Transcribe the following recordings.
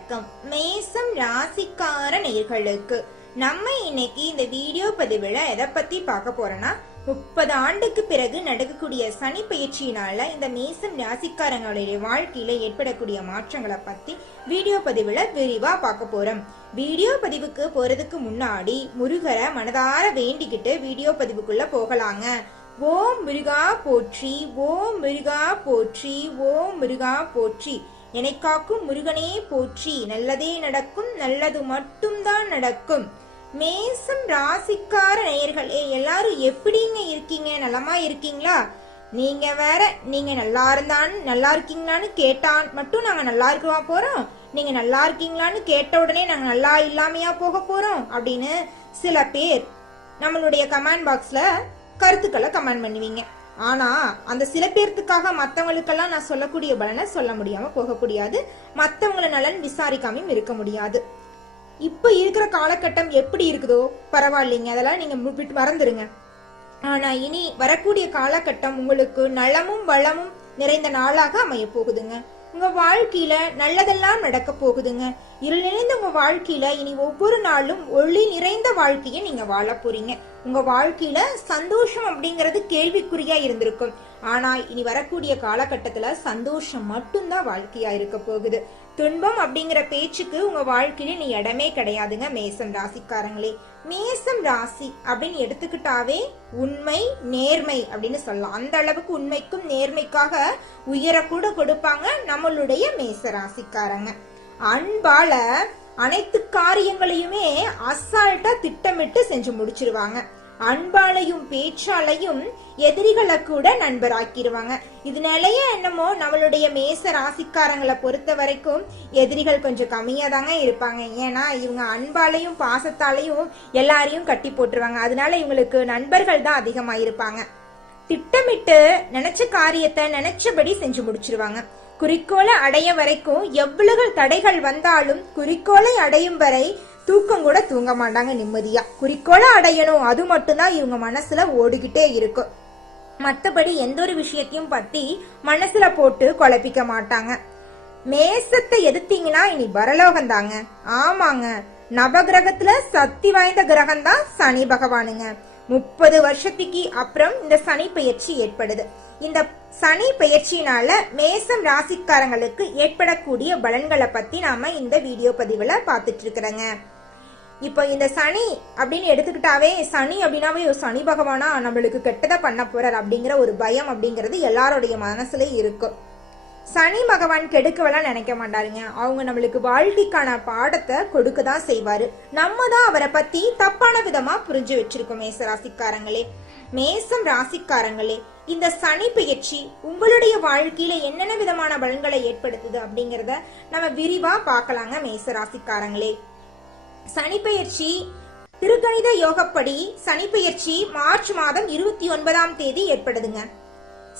வணக்கம். மேசம் ராசிக்கார நேர்களுக்கு நம்ம இன்னைக்கு இந்த வீடியோ பதிவுல எதை பத்தி பார்க்க போறோம்னா முப்பது ஆண்டுக்கு பிறகு நடக்கக்கூடிய சனி பயிற்சியினால இந்த மேசம் ராசிக்காரங்களுடைய வாழ்க்கையில ஏற்படக்கூடிய மாற்றங்களை பத்தி வீடியோ பதிவுல விரிவா பார்க்க போறோம். வீடியோ பதிவுக்கு போறதுக்கு முன்னாடி முருகரை மனதார வேண்டிக்கிட்டு வீடியோ பதிவுக்குள்ள போகலாங்க. ஓம் முருகா போற்றி ஓம் முருகா போற்றி ஓம் முருகா போற்றி. என்னை காக்கும் முருகனே போற்றி. நல்லதே நடக்கும் நல்லது மட்டும்தான் நடக்கும். மேசம் ராசிக்கார நேயர்களே எல்லாரும் எப்படிங்க இருக்கீங்க? நலமா இருக்கீங்களா? நீங்க வேற நீங்க நல்லா இருந்தான்னு நல்லா இருக்கீங்களான்னு கேட்டான். மட்டும் நாங்க நல்லா இருக்கவா போறோம்? நீங்க நல்லா இருக்கீங்களான்னு கேட்ட உடனே நாங்க நல்லா இல்லாமையா போக போறோம் அப்படின்னு சில பேர் நம்மளுடைய கமெண்ட் பாக்ஸ்ல கருத்துக்களை கமெண்ட் பண்ணுவீங்க. ஆனா அந்த சில பேர்த்துக்காக மத்தவங்களுக்கெல்லாம் நான் சொல்லக்கூடிய பலனை சொல்ல முடியாம போக முடியாது. மத்தவங்கள நலன் விசாரிக்காமையும் இருக்க முடியாது. இப்ப இருக்கிற காலகட்டம் எப்படி இருக்குதோ பரவாயில்லைங்க. அதெல்லாம் நீங்க மறந்துருங்க. ஆனா இனி வரக்கூடிய காலகட்டம் உங்களுக்கு நலமும் வளமும் நிறைந்த நாளாக அமைய போகுதுங்க உங்க வாழ்க்கையில நல்லதெல்லாம் நடக்க போகுதுங்க. இருள் நிறைந்த உங்க வாழ்க்கையில இனி ஒவ்வொரு நாளும் ஒளி நிறைந்த வாழ்க்கையை நீங்க வாழ போறீங்க. உங்க வாழ்க்கையில சந்தோஷம் அப்படிங்கிறது கேள்விக்குறியா இருந்திருக்கும். ஆனா இனி வரக்கூடிய காலகட்டத்துல சந்தோஷம் மட்டும்தான் வாழ்க்கையா இருக்க போகுது. துன்பம் அப்படிங்கிற பேச்சுக்கு உங்க வாழ்க்கையில நீ இடமே கிடையாதுங்க மேசம் ராசிக்காரங்களே. மேசம் ராசி அப்படின்னு எடுத்துக்கிட்டாவே உண்மை நேர்மை அப்படின்னு சொல்லலாம். அந்த அளவுக்கு உண்மைக்கும் நேர்மைக்காக உயர கூட கொடுப்பாங்க நம்மளுடைய மேச ராசிக்காரங்க. அன்பால அனைத்து காரியங்களையுமே அசால்ட்டா திட்டமிட்டு செஞ்சு முடிச்சிருவாங்க. அன்பாலையும் பேச்சாலையும் எதிரிகளை கூட நண்பராக்கிடுவாங்க. இதனாலயே என்னமோ நம்மளுடைய மேச ராசிக்காரங்களை பொறுத்த வரைக்கும் எதிரிகள் கொஞ்சம் கம்மியா தாங்க இருப்பாங்க. ஏன்னா இவங்க அன்பாலையும் பாசத்தாலையும் எல்லாரையும் கட்டி போட்டுருவாங்க. அதனால இவங்களுக்கு நண்பர்கள் தான் அதிகமா இருப்பாங்க திட்டமிட்டு நினைச்ச காரியத்தை நினைச்சபடி செஞ்சு முடிச்சிருவாங்க. குறிக்கோளை அடைய வரைக்கும் எவ்வளவு தடைகள் வந்தாலும் குறிக்கோளை அடையும் வரை தூக்கம் கூட தூங்க மாட்டாங்க நிம்மதியா. குறிக்கோளை அடையணும். அது மட்டும்தான் இவங்க மனசுல ஓடிக்கிட்டே இருக்கும் மற்றபடி எந்த ஒரு விஷயத்தையும் பத்தி மனசுல போட்டு குழப்பிக்க மாட்டாங்க. மேசத்தை எதிர்த்தீங்கன்னா இனி பரலோகம் தாங்க ஆமாங்க. நவகிரகத்துல சக்தி வாய்ந்த கிரகம் தான் சனி பகவானுங்க. முப்பது வருஷத்துக்கு அப்புறம் இந்த சனி பெயர்ச்சி ஏற்படுது. இந்த சனி பெயர்ச்சினால மேசம் ராசிக்காரங்களுக்கு ஏற்படக்கூடிய பலன்களை பத்தி நாம இந்த வீடியோ பதிவுல பாத்துட்டு இருக்கிறோங்க. இப்போ இந்த சனி அப்படின்னு எடுத்துக்கிட்டாவே சனி அப்படின்னாவே சனி பகவானா நம்மளுக்கு கெட்டதை பண்ண போறார் அப்படிங்கிற ஒரு பயம் அப்படிங்கிறது எல்லாருடைய மனசுல இருக்கும். சனி பகவான் கெடுக்கவெல்லாம் நினைக்க மாட்டாருங்க. அவங்க நம்மளுக்கு வாழ்க்கைக்கான பாடத்தை கொடுக்க தான் செய்வாரு. நம்ம தான் அவரை பத்தி தப்பான விதமா புரிஞ்சு வச்சிருக்கோம் மேச ராசிக்காரங்களே. மேசம் ராசிக்காரங்களே இந்த சனி பெயர்ச்சி உங்களுடைய வாழ்க்கையில என்னென்ன விதமான பலன்களை ஏற்படுத்துது அப்படிங்கிறத நம்ம விரிவா பார்க்கலாங்க மேச ராசிக்காரங்களே. சனிப்பெயர்ச்சி திருக்கணித யோகப்படி சனிப்பெயர்ச்சி மார்ச் மாதம் இருபத்தி ஒன்பதாம் தேதி ஏற்படுதுங்க.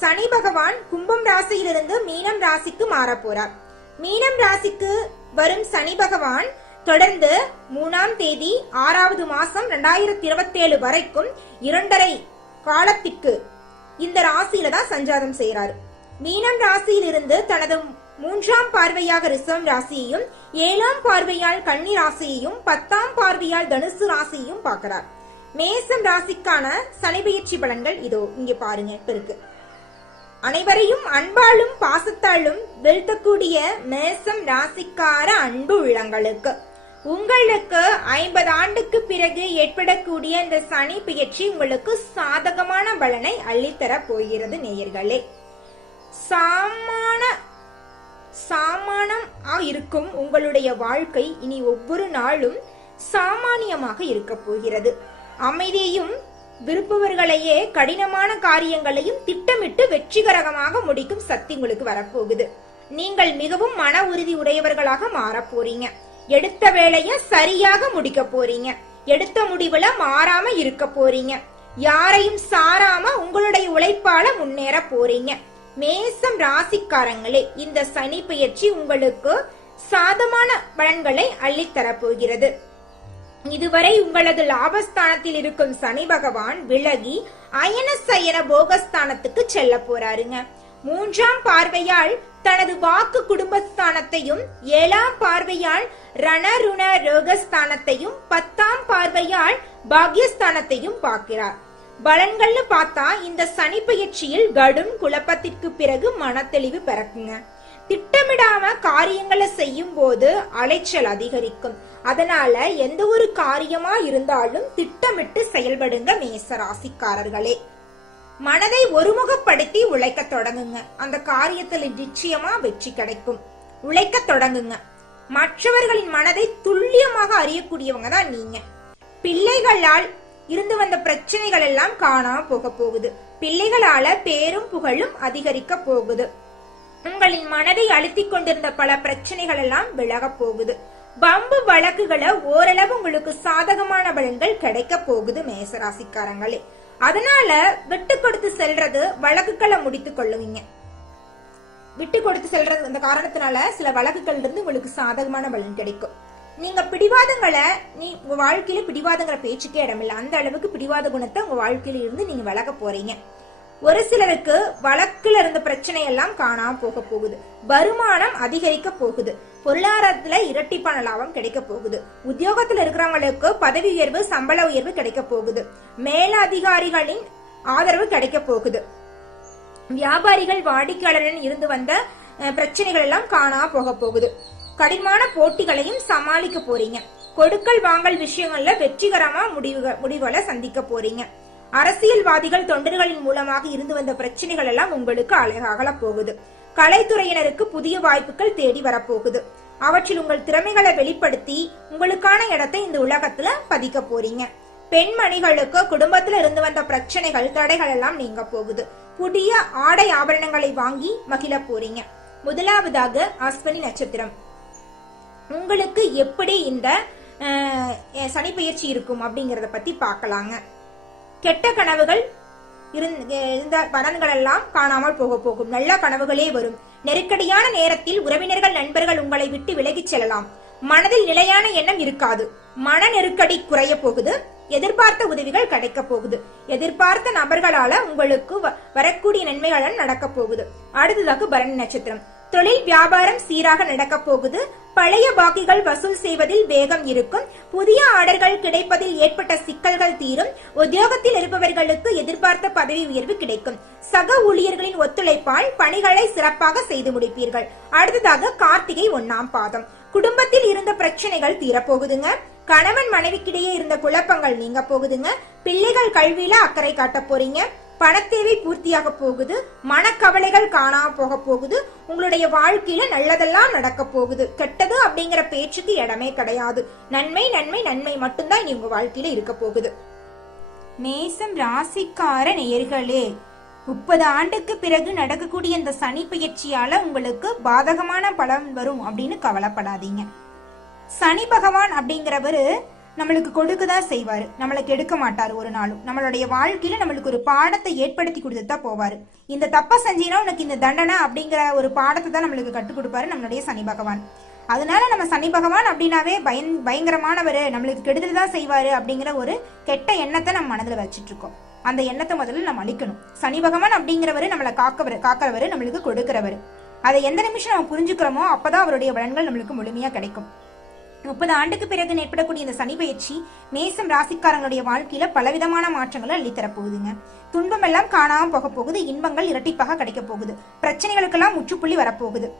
சனி பகவான் கும்பம் ராசியிலிருந்து மீனம் ராசிக்கு மாற போறார் மீனம் ராசிக்கு வரும் சனி பகவான் தொடர்ந்து மூணாம் தேதி ஆறாவது மாசம் ரெண்டாயிரத்தி இருபத்தி ஏழு வரைக்கும் இரண்டரை காலத்திற்கு இந்த ராசியில தான் சஞ்சாரம் செய்யறாரு மீனம் ராசியிலிருந்து தனது மூன்றாம் பார்வையாக ரிசர்வ் ராசியையும் ஏழாம் பார்வையால் கன்னி ராசியையும் பத்தாம் பார்வையால் தனுசு ராசியையும் பார்க்கிறார். மேசம் ராசிக்கான சனிபெயர்ச்சி பலன்கள் இதோ இங்க பாருங்க இப்ப இருக்கு. அனைவரையும் அன்பாலும் பாசத்தாலும் வீழ்த்தக்கூடிய மேசம் ராசிக்கார அன்பு உள்ளங்களுக்கு உங்களுக்கு ஐம்பது ஆண்டுக்கு பிறகு ஏற்படக்கூடிய இந்த சனி பெயர்ச்சி உங்களுக்கு சாதகமான பலனை அள்ளித்தர போகிறது நேயர்களே. சாமான சாமானம் இருக்கும் உங்களுடைய வாழ்க்கை இனி ஒவ்வொரு நாளும் சாமானியமாக இருக்க போகிறது. அமைதியையும் விருப்பவர்களையே கடினமான காரியங்களையும் திட்டமிட்டு வெற்றிகரமாக முடிக்கும் சக்தி உங்களுக்கு வரப்போகுது. நீங்கள் மிகவும் மன உறுதி உடையவர்களாக மாறப் போறீங்க. எடுத்த வேலைய சரியாக முடிக்க போறீங்க. எடுத்த முடிவுல மாறாம இருக்க போறீங்க. யாரையும் சாராம உங்களுடைய உழைப்பால முன்னேற போறீங்க. மேசம் ராசிக்காரங்களே இந்த சனி பெயர்ச்சி உங்களுக்கு சாதமான பலன்களை அள்ளித்தரப்போகிறது. இதுவரை உங்களது லாபஸ்தானத்தில் இருக்கும் சனி பகவான் விலகி அயன சயன போகஸ்தானத்துக்கு செல்ல போறாருங்க. மூன்றாம் பார்வையால் தனது வாக்கு குடும்பஸ்தானத்தையும் ஏழாம் பார்வையால் ரணருண ரோகஸ்தானத்தையும் பத்தாம் பார்வையால் பாக்யஸ்தானத்தையும் பார்க்கிறார். பலன்கள்னு பார்த்தா இந்த சனி பயிற்சியில் கடும் குழப்பத்திற்கு பிறகு மனத்தெளிவு பிறக்குங்க. திட்டமிடாம காரியங்களை செய்யும் போது அலைச்சல் அதிகரிக்கும். அதனால எந்த ஒரு காரியமா இருந்தாலும் திட்டமிட்டு செயல்படுங்க மேச ராசிக்காரர்களே மனதை ஒருமுகப்படுத்தி உழைக்க தொடங்குங்க. அந்த காரியத்துல நிச்சயமா வெற்றி கிடைக்கும். உழைக்க தொடங்குங்க. மற்றவர்களின் மனதை துல்லியமாக அறியக்கூடியவங்க தான் நீங்க. பிள்ளைகளால் இருந்து வந்த பிரச்சனைகள் எல்லாம் காணாம போக போகுது. பிள்ளைகளால பேரும் புகழும் அதிகரிக்க போகுது. உங்களின் மனதை அழுத்திக் கொண்டிருந்த பல பிரச்சனைகள் எல்லாம் விலக போகுது. பம்பு வழக்குகளை ஓரளவு உங்களுக்கு சாதகமான பலன்கள் கிடைக்க போகுது மேசராசிக்காரங்களே. அதனால விட்டு கொடுத்து செல்றது வழக்குகளை முடித்துக் கொள்ளுவீங்க. விட்டு கொடுத்து செல்றது அந்த காரணத்தினால சில வழக்குகள் இருந்து உங்களுக்கு சாதகமான பலன் கிடைக்கும். நீங்க பிடிவாதங்களை நீ உங்க வாழ்க்கையில பிடிவாதங்கிற பேச்சுக்கே இடமில்லை. அந்த அளவுக்கு பிடிவாத குணத்தை உங்க வாழ்க்கையில இருந்து நீங்க வளர்க்க போறீங்க. ஒரு சிலருக்கு வழக்குல இருந்த பிரச்சனை எல்லாம் காணாம போக போகுது. வருமானம் அதிகரிக்க போகுது. பொருளாதாரத்துல இரட்டிப்பான லாபம் கிடைக்க போகுது. உத்தியோகத்துல இருக்கிறவங்களுக்கு பதவி உயர்வு சம்பள உயர்வு கிடைக்க போகுது. மேலதிகாரிகளின் ஆதரவு கிடைக்க போகுது. வியாபாரிகள் வாடிக்கையாளரின் இருந்து வந்த பிரச்சனைகள் எல்லாம் காணா போக போகுது. கடினமான போட்டிகளையும் சமாளிக்க போறீங்க. கொடுக்கல் வாங்கல் விஷயங்கள்ல வெற்றிகரமா முடிவுகள் முடிவுகளை சந்திக்க போறீங்க. அரசியல்வாதிகள் தொண்டர்களின் மூலமாக இருந்து வந்த பிரச்சனைகள் எல்லாம் உங்களுக்கு அழகாகல போகுது. கலைத்துறையினருக்கு புதிய வாய்ப்புகள் தேடி வரப்போகுது. அவற்றில் உங்கள் திறமைகளை வெளிப்படுத்தி உங்களுக்கான இடத்தை இந்த உலகத்துல பதிக்க போறீங்க. பெண்மணிகளுக்கு குடும்பத்துல இருந்து வந்த பிரச்சனைகள் தடைகள் எல்லாம் நீங்க போகுது. புதிய ஆடை ஆபரணங்களை வாங்கி மகிழ போறீங்க. முதலாவதாக அஸ்வினி நட்சத்திரம். உங்களுக்கு எப்படி இந்த சனி பயிற்சி இருக்கும் அப்படிங்கறத பத்தி பார்க்கலாங்க. கெட்ட கனவுகள் இருந்த இருந்த பலன்கள் எல்லாம் காணாமல் போக போகும். நல்ல கனவுகளே வரும். நெருக்கடியான நேரத்தில் உறவினர்கள் நண்பர்கள் உங்களை விட்டு விலகிச் செல்லலாம். மனதில் நிலையான எண்ணம் இருக்காது. மன நெருக்கடி குறைய போகுது. எதிர்பார்த்த உதவிகள் கிடைக்க போகுது. எதிர்பார்த்த நபர்களால உங்களுக்கு வ- வரக்கூடிய நன்மைகள் நடக்க போகுது. அடுத்ததாக பரணி நட்சத்திரம். தொழில் வியாபாரம் சீராக நடக்க போகுது. பழைய பாக்கிகள் வசூல் செய்வதில் வேகம் இருக்கும். புதிய ஆர்டர்கள் கிடைப்பதில் ஏற்பட்ட சிக்கல்கள் தீரும். உத்தியோகத்தில் இருப்பவர்களுக்கு எதிர்பார்த்த பதவி உயர்வு கிடைக்கும். சக ஊழியர்களின் ஒத்துழைப்பால் பணிகளை சிறப்பாக செய்து முடிப்பீர்கள். அடுத்ததாக கார்த்திகை ஒன்னாம் பாதம். குடும்பத்தில் இருந்த பிரச்சனைகள் தீரப்போகுதுங்க. கணவன் மனைவிக்கிடையே இருந்த குழப்பங்கள் நீங்க போகுதுங்க. பிள்ளைகள் கல்வியில அக்கறை காட்ட போறீங்க. பணத்தேவை பூர்த்தியாக போகுது மனக்கவலைகள் காணாம போக போகுது உங்களுடைய வாழ்க்கையில நல்லதெல்லாம் நடக்க போகுது. கெட்டது அப்படிங்கிற பேச்சுக்கு இடமே கிடையாது. நன்மை நன்மை நன்மை மட்டும்தான் இனி உங்க வாழ்க்கையில இருக்க போகுது. மேசம் ராசிக்கார நேயர்களே முப்பது ஆண்டுக்கு பிறகு நடக்கக்கூடிய இந்த சனி பயிற்சியால உங்களுக்கு பாதகமான பலன் வரும் அப்படின்னு கவலைப்படாதீங்க. சனி பகவான் அப்படிங்கிறவரு நம்மளுக்கு கொடுக்க தான் செய்வார். நம்மளுக்கு எடுக்க மாட்டார் ஒரு நாளும். நம்மளுடைய வாழ்க்கையில நம்மளுக்கு ஒரு பாடத்தை ஏற்படுத்தி கொடுத்துட்டு தான் போவார். இந்த தப்பை செஞ்சீங்கன்னா உனக்கு இந்த தண்டனை அப்படிங்கிற ஒரு பாடத்தை தான் நம்மளுக்கு கற்றுக் கொடுப்பாரு நம்மளுடைய சனி பகவான். அதனால நம்ம சனி பகவான் அப்படின்னாவே பயன் பயங்கரமானவர். நம்மளுக்கு கெடுதல் தான் செய்வார் அப்படிங்கிற ஒரு கெட்ட எண்ணத்தை நம்ம மனதில் வச்சுட்டு இருக்கோம் அந்த எண்ணத்தை முதல்ல நம்ம அழிக்கணும். சனி பகவான் அப்படிங்கிறவரு நம்மளை காக்கவர் காக்கிறவர் நம்மளுக்கு கொடுக்கிறவர். அதை எந்த நிமிஷம் நம்ம புரிஞ்சுக்கிறோமோ அப்பதான் அவருடைய பலன்கள் நம்மளுக்கு முழுமையா கிடைக்கும். முப்பது ஆண்டுக்கு பிறகு ஏற்படக்கூடிய இந்த சனி பயிற்சி மேசம் ராசிக்காரங்களுடைய வாழ்க்கையில பலவிதமான மாற்றங்களை அள்ளித்தரப்போகுதுங்க. துன்பம் எல்லாம் காணாம போக போகுது. இன்பங்கள் இரட்டிப்பாக கிடைக்க போகுது. பிரச்சனைகளுக்கெல்லாம் முற்றுப்புள்ளி வரப்போகுது.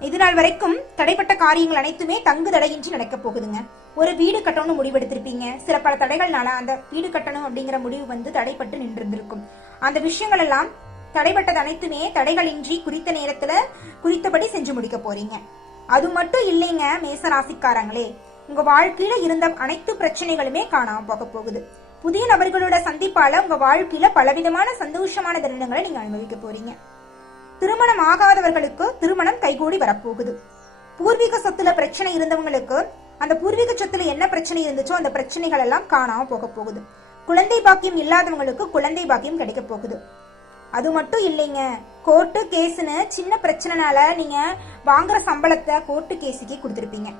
இது நாள் வரைக்கும் தடைப்பட்ட காரியங்கள் அனைத்துமே தங்கு தடையின்றி நடக்க போகுதுங்க. ஒரு வீடு கட்டணும்னு முடிவெடுத்திருப்பீங்க. சில பல தடைகள்னால அந்த வீடு கட்டணும் அப்படிங்கிற முடிவு வந்து தடைப்பட்டு நின்றிருந்திருக்கும். அந்த விஷயங்கள் எல்லாம் தடைப்பட்டது அனைத்துமே தடைகளின்றி குறித்த நேரத்துல குறித்தபடி செஞ்சு முடிக்க போறீங்க. அது மட்டும் இல்லைங்க மேச ராசிக்காரங்களே. உங்க வாழ்க்கையில இருந்த அனைத்து பிரச்சனைகளுமே காணாம போக போகுது. புதிய நபர்களோட சந்திப்பால உங்க வாழ்க்கையில பலவிதமான சந்தோஷமான தருணங்களை நீங்க அனுபவிக்க போறீங்க. திருமணம் ஆகாதவர்களுக்கு திருமணம் கைகூடி வரப்போகுது. பூர்வீக சொத்துல பிரச்சனை இருந்தவங்களுக்கு அந்த பூர்வீக சொத்துல என்ன பிரச்சனை இருந்துச்சோ அந்த பிரச்சனைகள் எல்லாம் காணாம போக போகுது. குழந்தை பாக்கியம் இல்லாதவங்களுக்கு குழந்தை பாக்கியம் கிடைக்க போகுது. அது மட்டும் இல்லைங்க. கோர்ட்டு கேஸ்னு சின்ன பிரச்சனைனால நீங்க வாங்குற சம்பளத்தை கோர்ட்டு கேஸுக்கே கொடுத்துருப்பீங்க.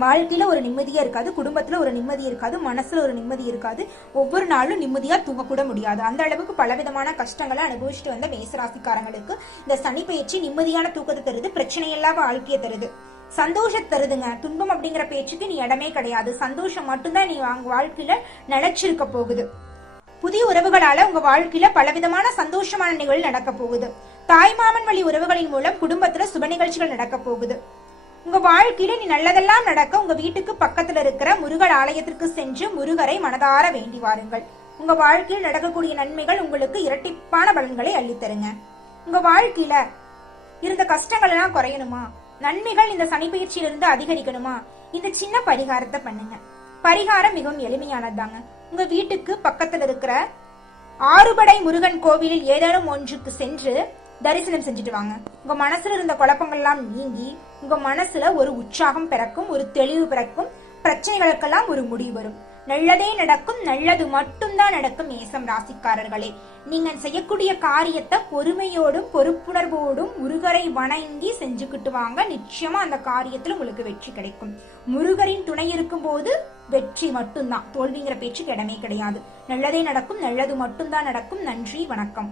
வாழ்க்கையில ஒரு நிம்மதியா இருக்காது குடும்பத்துல ஒரு நிம்மதி இருக்காது மனசுல ஒரு நிம்மதி இருக்காது. ஒவ்வொரு நாளும் நிம்மதியா தூங்க கூட முடியாது. அந்த அளவுக்கு பலவிதமான கஷ்டங்களை அனுபவிச்சுட்டு வந்த மேசராசிக்காரங்களுக்கு இந்த சனி பயிற்சி நிம்மதியான தூக்கத்தை தருது பிரச்சனை வாழ்க்கையை தருது. சந்தோஷம் தருதுங்க. துன்பம் அப்படிங்கிற பேச்சுக்கு நீ இடமே கிடையாது. சந்தோஷம் மட்டும்தான் நீ வாழ்க்கையில நிலைச்சிருக்க போகுது. புதிய உறவுகளால உங்க வாழ்க்கையில பலவிதமான சந்தோஷமான நிகழ்வு நடக்க போகுது. தாய்மாமன் வழி உறவுகளின் மூலம் குடும்பத்துல சுப நிகழ்ச்சிகள் நடக்க போகுது. உங்க வாழ்க்கையில நீ நல்லதெல்லாம் நடக்க உங்க வீட்டுக்கு பக்கத்துல இருக்கிற முருகர் ஆலயத்திற்கு சென்று முருகரை மனதார வேண்டி வாருங்கள். உங்க வாழ்க்கையில் நடக்கக்கூடிய நன்மைகள் உங்களுக்கு இரட்டிப்பான பலன்களை அள்ளித்தருங்க. உங்க வாழ்க்கையில இருந்த கஷ்டங்கள் எல்லாம் குறையணுமா? நன்மைகள் இந்த சனி பயிற்சியிலிருந்து அதிகரிக்கணுமா? இந்த சின்ன பரிகாரத்தை பண்ணுங்க. பரிகாரம் மிகவும் எளிமையானதுதாங்க. உங்க வீட்டுக்கு பக்கத்துல இருக்கிற ஆறுபடை முருகன் கோவிலில் ஏதேனும் ஒன்றுக்கு சென்று தரிசனம் செஞ்சுட்டு வாங்க. உங்க மனசுல இருந்த குழப்பங்கள்லாம் நீங்கி உங்க மனசுல ஒரு உற்சாகம் பிறக்கும் ஒரு தெளிவு பிறக்கும் பிரச்சனைகளுக்கெல்லாம் ஒரு முடிவு வரும். நல்லதே நடக்கும் நல்லது மட்டும்தான் நடக்கும் ஏசம் ராசிக்காரர்களே. நீங்கள் செய்யக்கூடிய காரியத்தை பொறுமையோடும் பொறுப்புணர்வோடும் முருகரை வணங்கி செஞ்சுக்கிட்டு வாங்க. நிச்சயமா அந்த காரியத்துல உங்களுக்கு வெற்றி கிடைக்கும். முருகரின் துணை இருக்கும் போது வெற்றி மட்டும்தான். தோல்விங்கிற பேச்சுக்கு இடமே கிடையாது. நல்லதே நடக்கும் நல்லது மட்டும்தான் நடக்கும். நன்றி வணக்கம்.